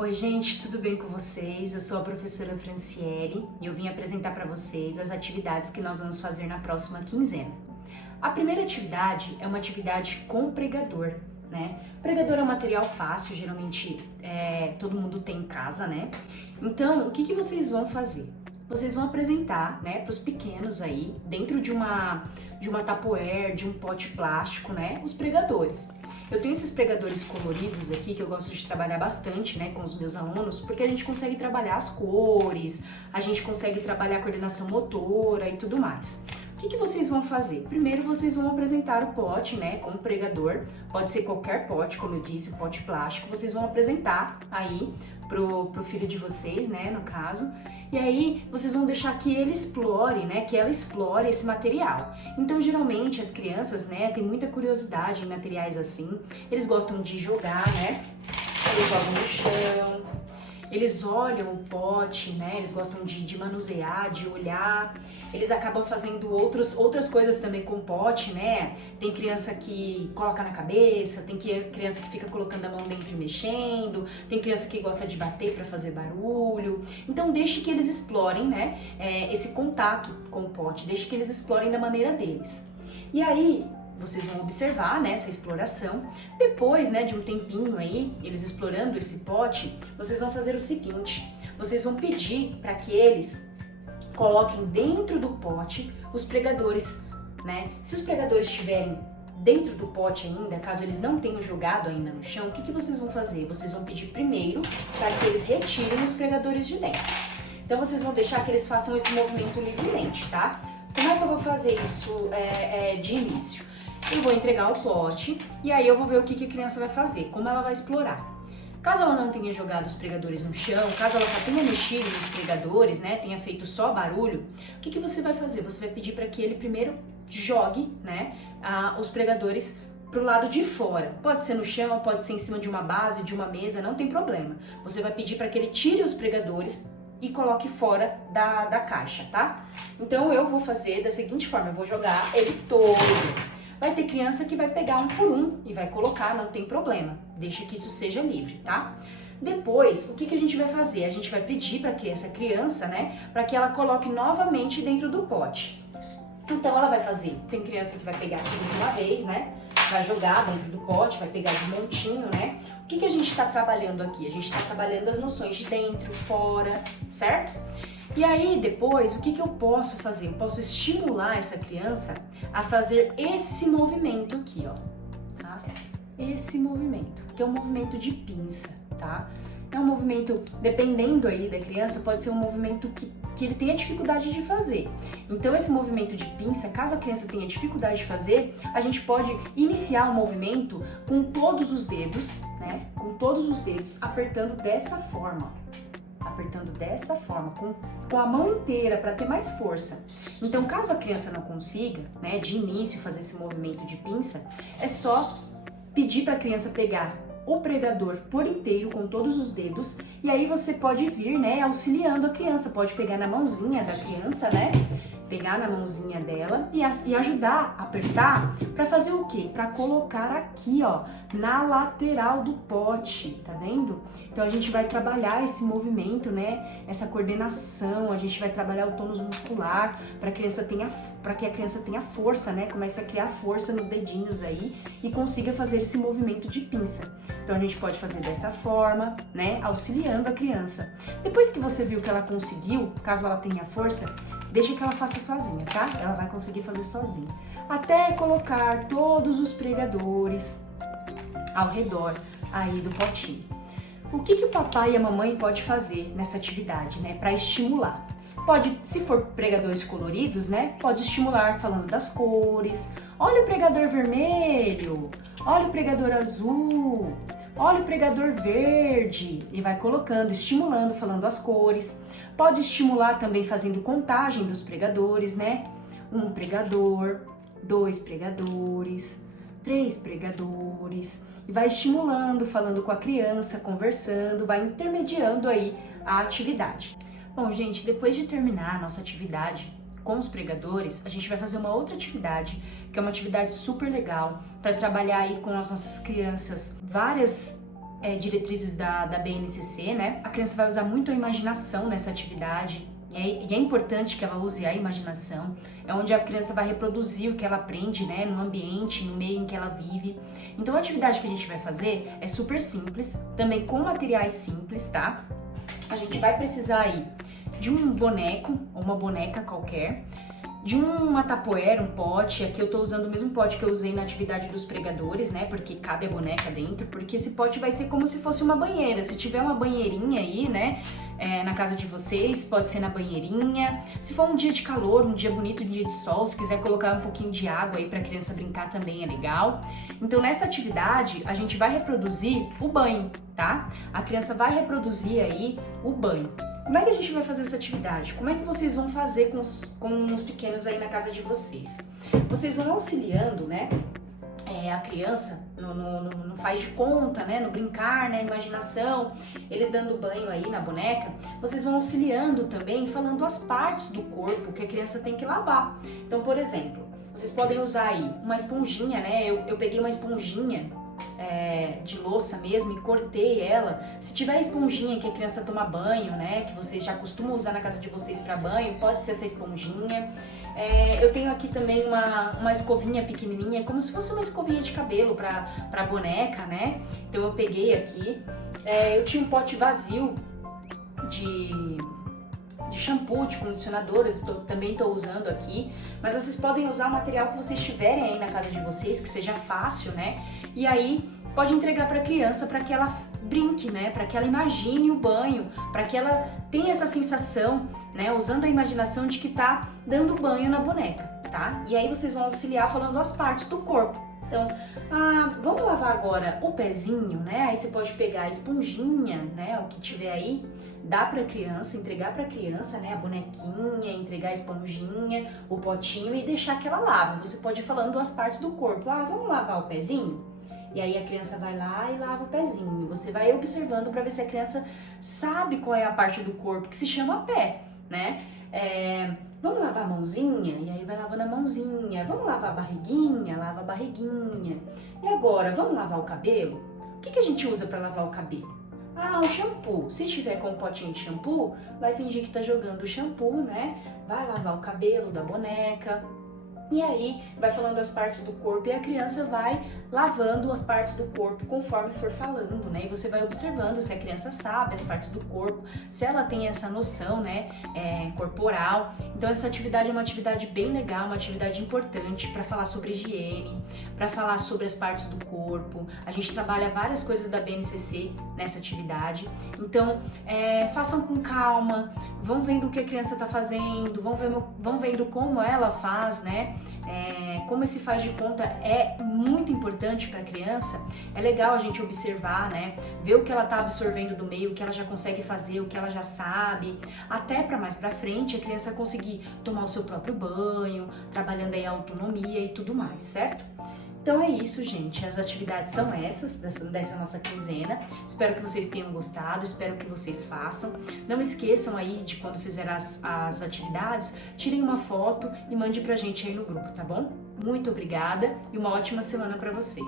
Oi gente, tudo bem com vocês? Eu sou a professora Franciele e eu vim apresentar para vocês as atividades que nós vamos fazer na próxima quinzena. A primeira atividade é uma atividade com pregador, né? Pregador é um material fácil, geralmente todo mundo tem em casa, né? Então, o que vocês vão fazer? Vocês vão apresentar, né, para os pequenos aí, dentro de uma tupperware, de um pote plástico, né, os pregadores. Eu tenho esses pregadores coloridos aqui que eu gosto de trabalhar bastante, né, com os meus alunos, porque a gente consegue trabalhar as cores, a gente consegue trabalhar a coordenação motora e tudo mais. O que vocês vão fazer? Primeiro vocês vão apresentar o pote, né, com o pregador, pode ser qualquer pote, como eu disse, pote plástico, vocês vão apresentar aí pro filho de vocês, né, no caso, e aí vocês vão deixar que ele explore, né, que ela explore esse material. Então, geralmente, as crianças, né, têm muita curiosidade em materiais assim, eles gostam de jogar, né, eles jogam no chão, eles olham o pote, né, eles gostam de manusear, de olhar, eles acabam fazendo outras coisas também com o pote, né, tem criança que coloca na cabeça, tem criança que fica colocando a mão dentro e mexendo, tem criança que gosta de bater para fazer barulho, então deixe que eles explorem, né, esse contato com o pote, deixe que eles explorem da maneira deles. E aí, vocês vão observar, né, essa exploração. Depois, né, de um tempinho aí, eles explorando esse pote, vocês vão fazer o seguinte, vocês vão pedir para que eles coloquem dentro do pote os pregadores, né? Se os pregadores estiverem dentro do pote ainda, caso eles não tenham jogado ainda no chão, o que vocês vão fazer? Vocês vão pedir primeiro para que eles retirem os pregadores de dentro. Então, vocês vão deixar que eles façam esse movimento livremente, tá? Como é que eu vou fazer isso de início? Eu vou entregar o pote e aí eu vou ver o que a criança vai fazer, como ela vai explorar. Caso ela não tenha jogado os pregadores no chão, caso ela só tenha mexido nos pregadores, né, tenha feito só barulho, o que você vai fazer? Você vai pedir para que ele primeiro jogue, né, os pregadores pro lado de fora. Pode ser no chão, pode ser em cima de uma base, de uma mesa, não tem problema. Você vai pedir para que ele tire os pregadores e coloque fora da caixa, tá? Então eu vou fazer da seguinte forma, eu vou jogar ele todo. Vai ter criança que vai pegar um por um e vai colocar, não tem problema. Deixa que isso seja livre, tá? Depois, o que a gente vai fazer? A gente vai pedir para essa criança, né, para que ela coloque novamente dentro do pote. Então ela vai fazer, tem criança que vai pegar tudo de uma vez, né? Vai jogar dentro do pote, vai pegar de montinho, né? O que a gente está trabalhando aqui? A gente está trabalhando as noções de dentro, fora, certo? E aí, depois, o que eu posso fazer? Eu posso estimular essa criança a fazer esse movimento aqui, ó, tá? Esse movimento, que é um movimento de pinça, tá? É um movimento, dependendo aí da criança, pode ser um movimento que ele tenha dificuldade de fazer. Então, esse movimento de pinça, caso a criança tenha dificuldade de fazer, a gente pode iniciar o movimento com todos os dedos, né? Com todos os dedos, apertando dessa forma, com a mão inteira para ter mais força. Então, caso a criança não consiga, né, de início fazer esse movimento de pinça, é só pedir para a criança pegar o pregador por inteiro com todos os dedos e aí você pode vir, né, auxiliando a criança, pode pegar na mãozinha da criança, né, pegar na mãozinha dela e ajudar a apertar para fazer o quê? Para colocar aqui, ó, na lateral do pote, tá vendo? Então a gente vai trabalhar esse movimento, né? Essa coordenação, a gente vai trabalhar o tônus muscular para que a criança tenha força, né? Comece a criar força nos dedinhos aí e consiga fazer esse movimento de pinça. Então a gente pode fazer dessa forma, né? Auxiliando a criança. Depois que você viu que ela conseguiu, caso ela tenha força, deixa que ela faça sozinha, tá? Ela vai conseguir fazer sozinha. Até colocar todos os pregadores ao redor aí do potinho. O que o papai e a mamãe pode fazer nessa atividade, né? Para estimular. Pode, se for pregadores coloridos, né? Pode estimular falando das cores. Olha o pregador vermelho, olha o pregador azul, olha o pregador verde. E vai colocando, estimulando, falando as cores. Pode estimular também fazendo contagem dos pregadores, né? 1 pregador, 2 pregadores, 3 pregadores. E vai estimulando, falando com a criança, conversando, vai intermediando aí a atividade. Bom, gente, depois de terminar a nossa atividade com os pregadores, a gente vai fazer uma outra atividade, que é uma atividade super legal para trabalhar aí com as nossas crianças várias diretrizes da BNCC, né? A criança vai usar muito a imaginação nessa atividade. E é importante que ela use a imaginação, é onde a criança vai reproduzir o que ela aprende, né, no ambiente, no meio em que ela vive. Então a atividade que a gente vai fazer é super simples, também com materiais simples, tá? A gente vai precisar aí de um boneco ou uma boneca qualquer, de uma tapoeira, um pote. Aqui eu tô usando o mesmo pote que eu usei na atividade dos pregadores, né, porque cabe a boneca dentro, porque esse pote vai ser como se fosse uma banheira. Se tiver uma banheirinha aí, né, na casa de vocês, pode ser na banheirinha. Se for um dia de calor, um dia bonito, um dia de sol, se quiser colocar um pouquinho de água aí pra criança brincar também é legal. Então nessa atividade a gente vai reproduzir o banho, tá? A criança vai reproduzir aí o banho. Como é que a gente vai fazer essa atividade? Como é que vocês vão fazer com os pequenos aí na casa de vocês? Vocês vão auxiliando, né, a criança no faz de conta, né, no brincar, na imaginação, eles dando banho aí na boneca. Vocês vão auxiliando também, falando as partes do corpo que a criança tem que lavar. Então, por exemplo, vocês podem usar aí uma esponjinha, né? Eu peguei uma esponjinha de louça mesmo e cortei ela. Se tiver esponjinha que a criança toma banho, né, que vocês já costumam usar na casa de vocês para banho, pode ser essa esponjinha. Eu tenho aqui também uma escovinha pequenininha, como se fosse uma escovinha de cabelo para boneca, né? Então eu peguei aqui. Eu tinha um pote vazio de shampoo, de condicionador, também estou usando aqui, mas vocês podem usar o material que vocês tiverem aí na casa de vocês, que seja fácil, né? E aí pode entregar para a criança para que ela brinque, né? Para que ela imagine o banho, para que ela tenha essa sensação, né? Usando a imaginação de que tá dando banho na boneca, tá? E aí vocês vão auxiliar falando as partes do corpo. Então, vamos lavar agora o pezinho, né? Aí você pode pegar a esponjinha, né? O que tiver aí, dá pra criança, entregar pra criança, né? A bonequinha, entregar a esponjinha, o potinho e deixar que ela lave. Você pode ir falando as partes do corpo. Vamos lavar o pezinho? E aí a criança vai lá e lava o pezinho. Você vai observando pra ver se a criança sabe qual é a parte do corpo que se chama pé, né? Vamos lavar a mãozinha? E aí vai lavando a mãozinha. Vamos lavar a barriguinha? Lava a barriguinha. E agora, vamos lavar o cabelo? O que a gente usa para lavar o cabelo? O shampoo. Se tiver com um potinho de shampoo, vai fingir que tá jogando o shampoo, né? Vai lavar o cabelo da boneca. E aí vai falando as partes do corpo e a criança vai lavando as partes do corpo conforme for falando, né? E você vai observando se a criança sabe as partes do corpo, se ela tem essa noção, né, corporal. Então essa atividade é uma atividade bem legal, uma atividade importante para falar sobre higiene, para falar sobre as partes do corpo. A gente trabalha várias coisas da BNCC nessa atividade. Então façam com calma, vão vendo o que a criança está fazendo, vão vendo como ela faz, né? Como esse faz de conta é muito importante para a criança. É legal a gente observar, né? Ver o que ela está absorvendo do meio, o que ela já consegue fazer, o que ela já sabe, até para mais para frente a criança conseguir tomar o seu próprio banho, trabalhando aí a autonomia e tudo mais, certo? Então é isso, gente. As atividades são essas, dessa nossa quinzena. Espero que vocês tenham gostado, espero que vocês façam. Não esqueçam aí de quando fizer as atividades, tirem uma foto e mande pra gente aí no grupo, tá bom? Muito obrigada e uma ótima semana pra vocês.